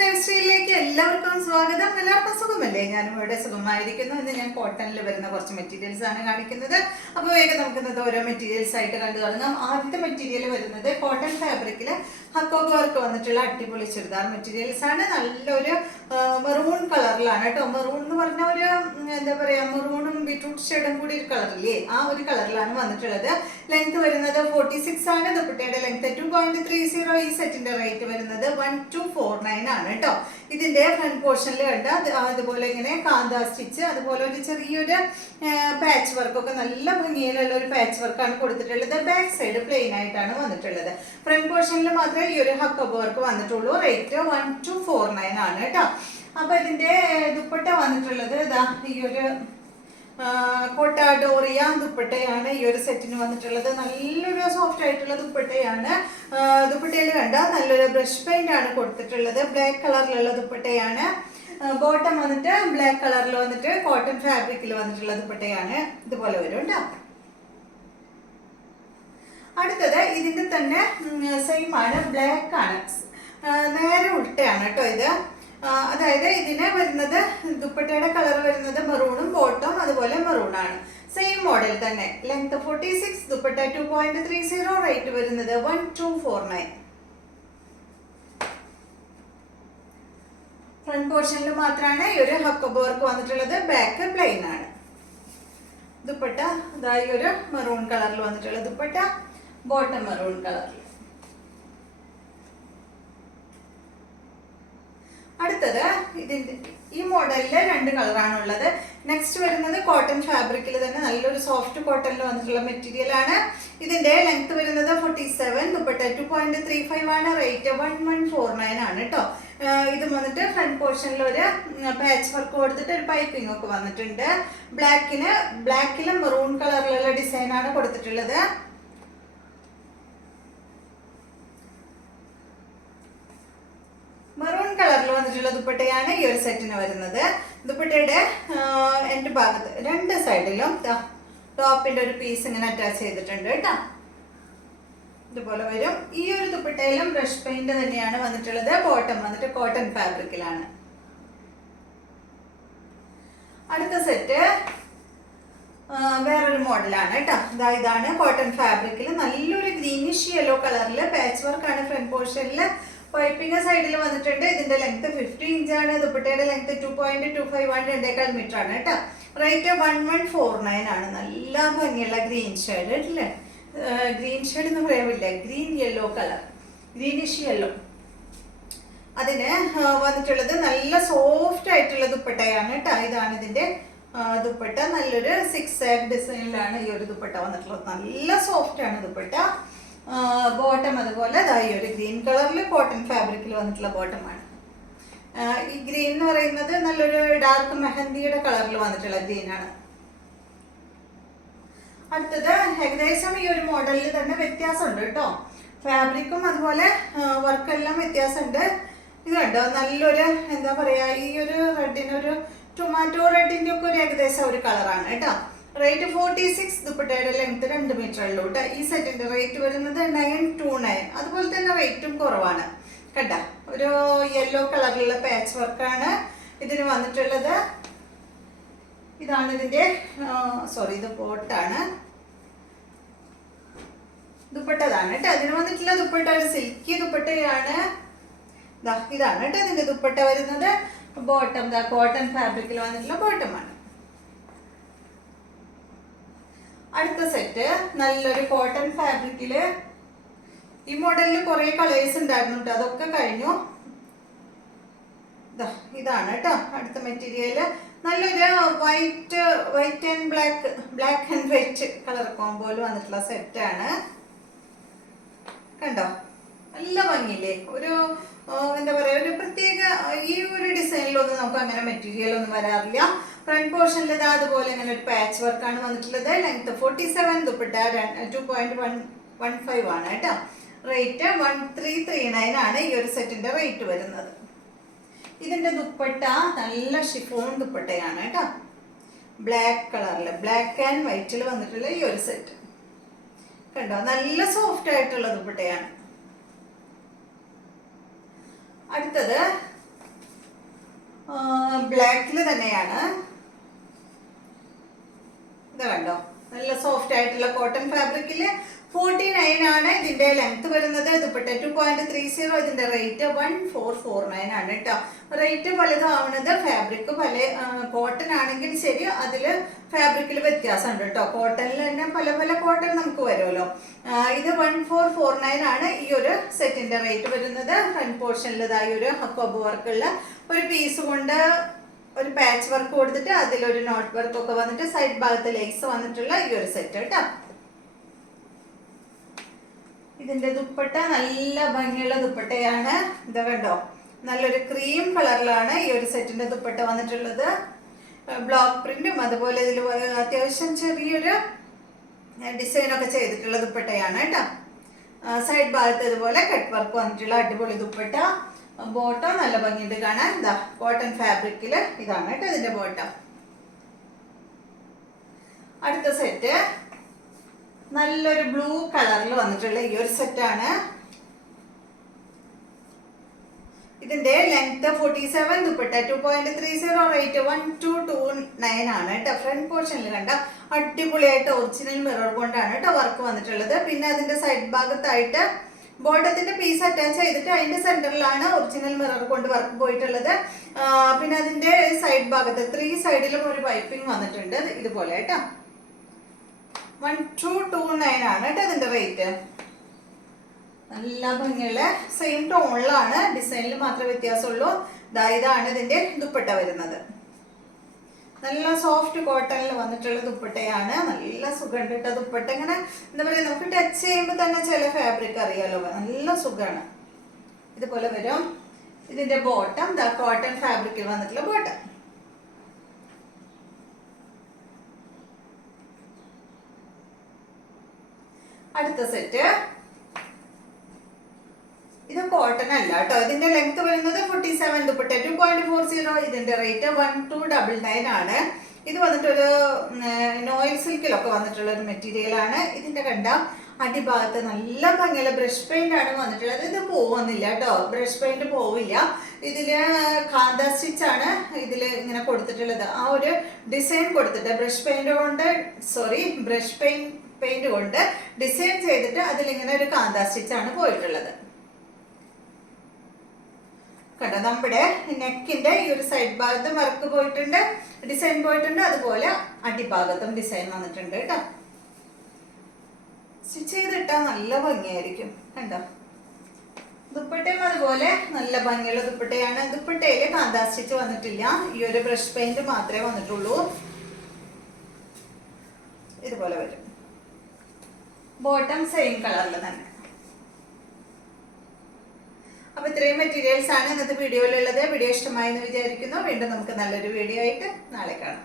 Life സ്റ്റൈലിലേക്ക് എല്ലാവർക്കും സ്വാഗതം. എല്ലാവർക്കും സുഖമല്ലേ? ഞാനും ഇവിടെ സുഖമായിരിക്കുന്നു. ഇന്ന് ഞാൻ കോട്ടണിൽ വരുന്ന കുറച്ച് മെറ്റീരിയൽസ് ആണ് കാണിക്കുന്നത്. അപ്പോൾ വേഗം നമുക്ക് ഇന്നത്തെ ഓരോ മെറ്റീരിയൽസ് ആയിട്ട് കണ്ടു തുടങ്ങാം. ആദ്യത്തെ മെറ്റീരിയൽ വരുന്നത് കോട്ടൺ ഫാബ്രിക്കിൽ ഹക്കോക്ക് വർക്ക് വന്നിട്ടുള്ള അടിപൊളി ചുരിദാർ മെറ്റീരിയൽസ് ആണ്. നല്ലൊരു മെറൂൺ കളറിലാണ് കേട്ടോ. മെറൂൺ എന്ന് പറഞ്ഞ ഒരു എന്താ പറയുക, മെറൂണും ബീട്രൂട്ട് ഷെയ്ഡും കൂടി ഒരു കളറില്ലേ, ആ ഒരു കളറിലാണ് വന്നിട്ടുള്ളത്. ലെങ്ത് വരുന്നത് 46 ആണ്. ദുപ്പട്ടയുടെ ലെങ്ത് 2.30. ഈ സെറ്റിന്റെ റേറ്റ് വരുന്നത് 1249 ആണ് കേട്ടോ. ഇതിന്റെ ഫ്രണ്ട് പോർഷനിൽ കണ്ട അതുപോലെ ഇങ്ങനെ കാന്ത സ്റ്റിച്ച്, അതുപോലെ ഒരു ചെറിയൊരു പാച്ച് വർക്ക് ഒക്കെ നല്ല ഭംഗിയിലുള്ള ഒരു പാച്ച് വർക്കാണ് കൊടുത്തിട്ടുള്ളത്. ബാക്ക് സൈഡ് പ്ലെയിൻ ആയിട്ടാണ് വന്നിട്ടുള്ളത്. ഫ്രണ്ട് പോർഷനിൽ മാത്രമേ ഈ ഒരു ഹക്കോക്ക് വർക്ക് വന്നിട്ടുള്ളൂ. റേറ്റ് 1249 ആണ് കേട്ടോ. അപ്പൊ ഇതിന്റെ ദുപ്പട്ട വന്നിട്ടുള്ളത് ഇതാ ഈ ഒരു കൊട്ടാഡോറിയ ദുപ്പട്ടയാണ് ഈ ഒരു സെറ്റിന് വന്നിട്ടുള്ളത്. നല്ലൊരു സോഫ്റ്റ് ആയിട്ടുള്ള ദുപ്പട്ടയാണ്. ദുപ്പട്ടയിൽ കണ്ട നല്ലൊരു ബ്രഷ് പെയിന്റ് ആണ് കൊടുത്തിട്ടുള്ളത്. ബ്ലാക്ക് കളറിലുള്ള ദുപ്പട്ടയാണ്. ബോട്ടം വന്നിട്ട് ബ്ലാക്ക് കളറിൽ വന്നിട്ട് കോട്ടൺ ഫാബ്രിക്കിൽ വന്നിട്ടുള്ള ദുപ്പട്ടയാണ്. ഇതുപോലെ വരും കേട്ടോ. അടുത്തത് ഇതിന്റെ തന്നെ സെയിം ആണ്, ബ്ലാക്ക് ആണ്, നേരെ ഉൾട്ടയാണ് കേട്ടോ ഇത്. അതായത് ഇതിന് വരുന്നത് ദുപ്പട്ടയുടെ കളർ വരുന്നത് മെറൂണും ബോട്ടം അതുപോലെ മെറൂൺ ആണ്. സെയിം മോഡൽ തന്നെ. ലെങ്ത് 46, ദുപ്പട്ട 2.30. റേറ്റ് വരുന്നത് 1249. ഫ്രണ്ട് പോർഷനിൽ മാത്രമാണ് ഈ ഒരു ഹക്കോക്ക് വർക്ക് വന്നിട്ടുള്ളത്. ബാക്ക് പ്ലെയിൻ ആണ്. ദുപ്പട്ട ഇതാ ഈ ഒരു മെറൂൺ കളറിൽ വന്നിട്ടുള്ള ദുപ്പട്ട, ബോട്ടം മെറൂൺ കളറിൽ. അടുത്തത് ഇതിന്റെ ഈ മോഡലില് 2 കളറാണ് ഉള്ളത്. നെക്സ്റ്റ് വരുന്നത് കോട്ടൺ ഫാബ്രിക്കിൽ തന്നെ നല്ലൊരു സോഫ്റ്റ് കോട്ടണിൽ വന്നിട്ടുള്ള മെറ്റീരിയൽ ആണ്. ഇതിന്റെ ലെങ്ത് വരുന്നത് 47, ദുപ്പട്ട 2.35 ആണ്. റേറ്റ് 1149 ആണ് കേട്ടോ. ഇത് വന്നിട്ട് ഫ്രണ്ട് പോർഷനിൽ ഒരു പാച്ച് വർക്ക് കൊടുത്തിട്ട് ഒരു പൈപ്പിംഗ് ഒക്കെ വന്നിട്ടുണ്ട്. ബ്ലാക്കിലും മെറൂൺ കളറിലുള്ള ഡിസൈൻ ആണ് കൊടുത്തിട്ടുള്ളത്. മെറൂൺ കളറിൽ വന്നിട്ടുള്ള ദുപ്പട്ടയാണ് ഈ ഒരു സെറ്റിന് വരുന്നത്. ദുപ്പട്ടയുടെ എൻഡ് ഭാഗത്ത് 2 സൈഡിലും ടോപ്പിന്റെ ഒരു പീസ് ഇങ്ങനെ അറ്റാച്ച് ചെയ്തിട്ടുണ്ട് കേട്ടോ. ഇതുപോലെ വരും. ഈ ഒരു ദുപ്പട്ടയിലും ബ്രഷ് പെയിന്റ് തന്നെയാണ് വന്നിട്ടുള്ളത്. ബോട്ടം വന്നിട്ട് കോട്ടൺ ഫാബ്രിക്കിലാണ്. അടുത്ത സെറ്റ് വേറൊരു മോഡലാണ് കേട്ടോ. ഇതാണ് കോട്ടൺ ഫാബ്രിക്കിൽ നല്ലൊരു ഗ്രീനിഷ് യെല്ലോ കളറിൽ പാച്ച് വർക്കാണ്. ഫ്രണ്ട് പോർഷനിൽ പൈപ്പിംഗ് സൈഡിൽ വന്നിട്ടുണ്ട്. ഇതിന്റെ ലെങ്ത് 50 ഇഞ്ചാണ്. ദുപ്പട്ടയുടെ ലെങ്ത് 2.25 2.25 മീറ്റർ ആണ് കേട്ടോ. റേറ്റ് 1149 ആണ്. നല്ല ഭംഗിയുള്ള ഗ്രീൻ ഷെയ്ഡ് അല്ലേ, ഗ്രീൻ ഷെയ്ഡ് എന്ന് പറയാമില്ല, green yellow colour, greenish yellow. അതിന് വന്നിട്ടുള്ളത് നല്ല സോഫ്റ്റ് ആയിട്ടുള്ള ദുപ്പട്ടയാണ് കേട്ടോ. ഇതാണ് ഇതിന്റെ ദുപ്പട്ട. നല്ലൊരു 6 ഡിസൈനിലാണ് ഈ ഒരു ദുപ്പട്ട വന്നിട്ടുള്ളത്. നല്ല സോഫ്റ്റ് ആണ് ദുപ്പട്ട. ബോട്ടം അതുപോലെ ഈ ഒരു ഗ്രീൻ കളറിൽ കോട്ടൺ ഫാബ്രിക്കിൽ വന്നിട്ടുള്ള ബോട്ടമാണ്. ഈ ഗ്രീൻ എന്ന് പറയുന്നത് നല്ലൊരു ഡാർക്ക് മെഹന്തിയുടെ കളറിൽ വന്നിട്ടുള്ള ഗ്രീൻ ആണ്. അടുത്തത് ഏകദേശം ഈ ഒരു മോഡലിൽ തന്നെ വ്യത്യാസമുണ്ട് കേട്ടോ. ഫാബ്രിക്കും അതുപോലെ വർക്കെല്ലാം വ്യത്യാസമുണ്ട്. ഇത് കണ്ടോ, നല്ലൊരു എന്താ പറയാ, ഈ ഒരു റെഡിനൊരു ടൊമാറ്റോ റെഡിന്റെ ഒക്കെ ഒരു ഏകദേശം ഒരു കളറാണ് കേട്ടോ. റേറ്റ് 46, ദുപ്പട്ടയുടെ ലെങ്ത് 2 മീറ്റർ ഉള്ളൂ കേട്ടോ. ഈ സെറ്റിന്റെ റേറ്റ് വരുന്നത് 929. അതുപോലെ തന്നെ റേറ്റും കുറവാണ് കേട്ടോ. ഒരു യെല്ലോ കളറിലുള്ള പാച്ച് വർക്കാണ് ഇതിന് വന്നിട്ടുള്ളത്. ഇതാണ് ഇതിന്റെ ഇത് ബോട്ടാണ്. ദുപ്പട്ടതാണ് കേട്ടോ. അതിന് വന്നിട്ടുള്ള ദുപ്പട്ട ഒരു സിൽക്കി ദുപ്പട്ടയാണ്. ഇതാണ് കേട്ടോ ഇതിന്റെ ദുപ്പട്ട വരുന്നത്. ബോട്ടം കോട്ടൺ ഫാബ്രിക്കിൽ വന്നിട്ടുള്ള ബോട്ടമാണ്. അടുത്ത സെറ്റ് നല്ലൊരു കോട്ടൺ ഫാബ്രിക്കില്. ഈ മോഡലിൽ കുറെ കളേഴ്സ് ഉണ്ടായിരുന്നു കേട്ടോ, അതൊക്കെ കഴിഞ്ഞു. ഇതാണ് കേട്ടോ അടുത്ത മെറ്റീരിയല്. നല്ലൊരു white and black and white colour കോമ്പോയിൽ വന്നിട്ടുള്ള സെറ്റാണ്. കണ്ടോ, നല്ല ഭംഗിയില്ലേ. ഒരു എന്താ പറയാ, ഒരു പ്രത്യേക ഈ ഒരു ഡിസൈനിലൊന്നും നമുക്ക് അങ്ങനെ മെറ്റീരിയൽ ഒന്നും വരാറില്ല. ഫ്രണ്ട് പോർഷനിൽ അതുപോലെ ഇങ്ങനെ ഒരു പാച്ച് വർക്കാണ് വന്നിട്ടുള്ളത്. ലെങ്ത് 47, ദുപ്പട്ട 2.15 ആണ് കേട്ടോ. റേറ്റ് 1339 ആണ് ഈ ഒരു സെറ്റിന്റെ റേറ്റ് വരുന്നത്. ഇതിന്റെ ദുപ്പട്ട നല്ല ഷിഫോൺ ദുപ്പട്ടയാണ് കേട്ടോ. ബ്ലാക്ക് കളറില് ബ്ലാക്ക് ആൻഡ് വൈറ്റിൽ വന്നിട്ടുള്ള ഈ ഒരു സെറ്റ് കണ്ടോ, നല്ല സോഫ്റ്റ് ആയിട്ടുള്ള ദുപ്പട്ടയാണ്. അടുത്തത് ബ്ലാക്കിൽ തന്നെയാണ്. ഇത് കണ്ടോ, നല്ല സോഫ്റ്റ് ആയിട്ടുള്ള കോട്ടൺ ഫാബ്രിക്കില് 49 ആണ് ഇതിന്റെ ലെങ്ത് വരുന്നത്. ദുപ്പട്ട 2.30. ഇതിന്റെ റേറ്റ് 1449 ആണ് കേട്ടോ. റേറ്റ് പലതാവണത് ഫാബ്രിക് പല കോട്ടൺ ആണെങ്കിൽ ശരി, അതില് ഫാബ്രിക്കിൽ വ്യത്യാസമുണ്ട് കേട്ടോ. കോട്ടണിൽ തന്നെ പല പല കോട്ടൺ നമുക്ക് വരുമല്ലോ. ഇത് 1449 ആണ് ഈ ഒരു സെറ്റിന്റെ റേറ്റ് വരുന്നത്. ഫ്രണ്ട് പോർഷനിൽ ഇതായി ഒരു കൊബ് വർക്കുള്ള ഒരു പീസ് കൊണ്ട് ഒരു പാച്ച് വർക്ക് കൊടുത്തിട്ട് അതിലൊരു നോട്ട് വർക്ക് ഒക്കെ വന്നിട്ട് സൈഡ് ഭാഗത്ത് ലേസ് വന്നിട്ടുള്ള ഈ ഒരു സെറ്റ് കേട്ടോ. ഇതിന്റെ ദുപ്പട്ട നല്ല ഭംഗിയുള്ള ദുപ്പട്ടയാണ്. ഇത് കണ്ടോ, നല്ലൊരു ക്രീം കളറിലാണ് ഈ ഒരു സെറ്റിന്റെ ദുപ്പട്ട വന്നിട്ടുള്ളത്. ബ്ലോക്ക് പ്രിന്റും അതുപോലെ ഇതിൽ അത്യാവശ്യം ചെറിയൊരു ഡിസൈനൊക്കെ ചെയ്തിട്ടുള്ള ദുപ്പട്ടയാണ് കേട്ടോ. സൈഡ് ഭാഗത്ത് ഇതുപോലെ കട്ട് വർക്ക് വന്നിട്ടുള്ള അടിപൊളി ദുപ്പട്ട. ബോട്ടം നല്ല ഭംഗിയുണ്ട് കാണാൻ. ഇതാ കോട്ടൺ ഫാബ്രിക്കില് ഇതാണ് കേട്ടോ ഇതിന്റെ ബോട്ടം. അടുത്ത സെറ്റ് നല്ലൊരു ബ്ലൂ കളറിൽ വന്നിട്ടുള്ള ഈ ഒരു സെറ്റാണ്. ഇതിന്റെ ലെങ്ത് 47, ദുപ്പട്ട 2.30, റേറ്റ് 1229 ആണ് കേട്ടോ. ഫ്രണ്ട് പോർഷനിൽ കണ്ട അടിപൊളിയായിട്ട് ഒറിജിനൽ മിറർ കൊണ്ടാണ് കേട്ടോ വർക്ക് വന്നിട്ടുള്ളത്. പിന്നെ അതിന്റെ സൈഡ് ഭാഗത്തായിട്ട് ബോട്ടത്തിന്റെ പീസ് അറ്റാച്ച് ചെയ്തിട്ട് അതിന്റെ സെന്ററിലാണ് ഒറിജിനൽ മിറർ കൊണ്ട് വർക്ക് പോയിട്ടുള്ളത്. പിന്നെ അതിന്റെ സൈഡ് ഭാഗത്ത് 3 സൈഡിലും ഒരു പൈപ്പിംഗ് വന്നിട്ടുണ്ട് ഇതുപോലെ കേട്ടോ. 1229 ആണ് കേട്ടോ ഇതിന്റെ റേറ്റ്. നല്ല ഭംഗിയുള്ള സെയിം ടോണിലാണ്, ഡിസൈനിൽ മാത്രമേ വ്യത്യാസമുള്ളൂ. ഇതാണ് ഇതിന്റെ ദുപ്പട്ട വരുന്നത്. നല്ല സോഫ്റ്റ് കോട്ടണിൽ വന്നിട്ടുള്ള ദുപ്പട്ടയാണ്. നല്ല സുഖമുണ്ട് കേട്ടോ ദുപ്പട്ട. ഇങ്ങനെ എന്താ പറയുക, നമുക്ക് ടച്ച് ചെയ്യുമ്പോൾ തന്നെ ചില ഫാബ്രിക് അറിയാലോ, നല്ല സുഖമാണ്. ഇതുപോലെ വരും. ഇതിന്റെ ബോട്ടം കോട്ടൺ ഫാബ്രിക്കിൽ വന്നിട്ടുള്ള ബോട്ടം. അടുത്ത സെറ്റ് ഇത് കോട്ടൺ അല്ല കേട്ടോ. ഇതിന്റെ ലെങ്ത് വരുന്നത് 47, ദുപ്പട്ട 2.40. ഇതിന്റെ റേറ്റ് 1299 ആണ്. ഇത് വന്നിട്ടൊരു നോയിൽ സിൽക്കിലൊക്കെ വന്നിട്ടുള്ള ഒരു മെറ്റീരിയൽ ആണ്. ഇതിന്റെ കണ്ട അടിഭാഗത്ത് നല്ല ഭംഗിയുള്ള ബ്രഷ് പെയിന്റ് ആണ് വന്നിട്ടുള്ളത്. ഇത് പോവുന്നില്ല കേട്ടോ, ബ്രഷ് പെയിന്റ് പോവില്ല. ഇതില് കാന്ത സ്റ്റിച്ച് ആണ് ഇതില് ഇങ്ങനെ കൊടുത്തിട്ടുള്ളത്. ആ ഒരു ഡിസൈൻ കൊടുത്തിട്ട് ബ്രഷ് പെയിന്റ് കൊണ്ട് ഡിസൈൻ ചെയ്തിട്ട് അതിലിങ്ങനെ ഒരു കാന്ത സ്റ്റിച്ച് ആണ് പോയിട്ടുള്ളത് കണ്ടോ. നമ്മുടെ നെക്കിന്റെ ഈ ഒരു സൈഡ് ഭാഗത്തും വർക്ക് പോയിട്ടുണ്ട്, ഡിസൈൻ പോയിട്ടുണ്ട്. അതുപോലെ അടിഭാഗത്തും ഡിസൈൻ വന്നിട്ടുണ്ട് കേട്ടോ. സ്റ്റിച്ച് ചെയ്തിട്ടാ നല്ല ഭംഗിയായിരിക്കും കണ്ടോ. ദുപ്പട്ടയും അതുപോലെ നല്ല ഭംഗിയുള്ള ദുപ്പട്ടയാണ്. ദുപ്പട്ടയില് കാന്ത സ്റ്റിച്ച് വന്നിട്ടില്ല, ഈ ഒരു ബ്രഷ് പെയിന്റ് മാത്രമേ വന്നിട്ടുള്ളൂ. ഇതുപോലെ വരും. ബോട്ടം സെയിം കളറിൽ തന്നെ. അപ്പൊ ഇത്രയും മെറ്റീരിയൽസ് ആണ് ഇന്നത്തെ വീഡിയോയിലുള്ളത്. വീഡിയോ ഇഷ്ടമായി എന്ന് വിചാരിക്കുന്നു. വീണ്ടും നമുക്ക് നല്ലൊരു വീഡിയോ ആയിട്ട് നാളെ കാണാം.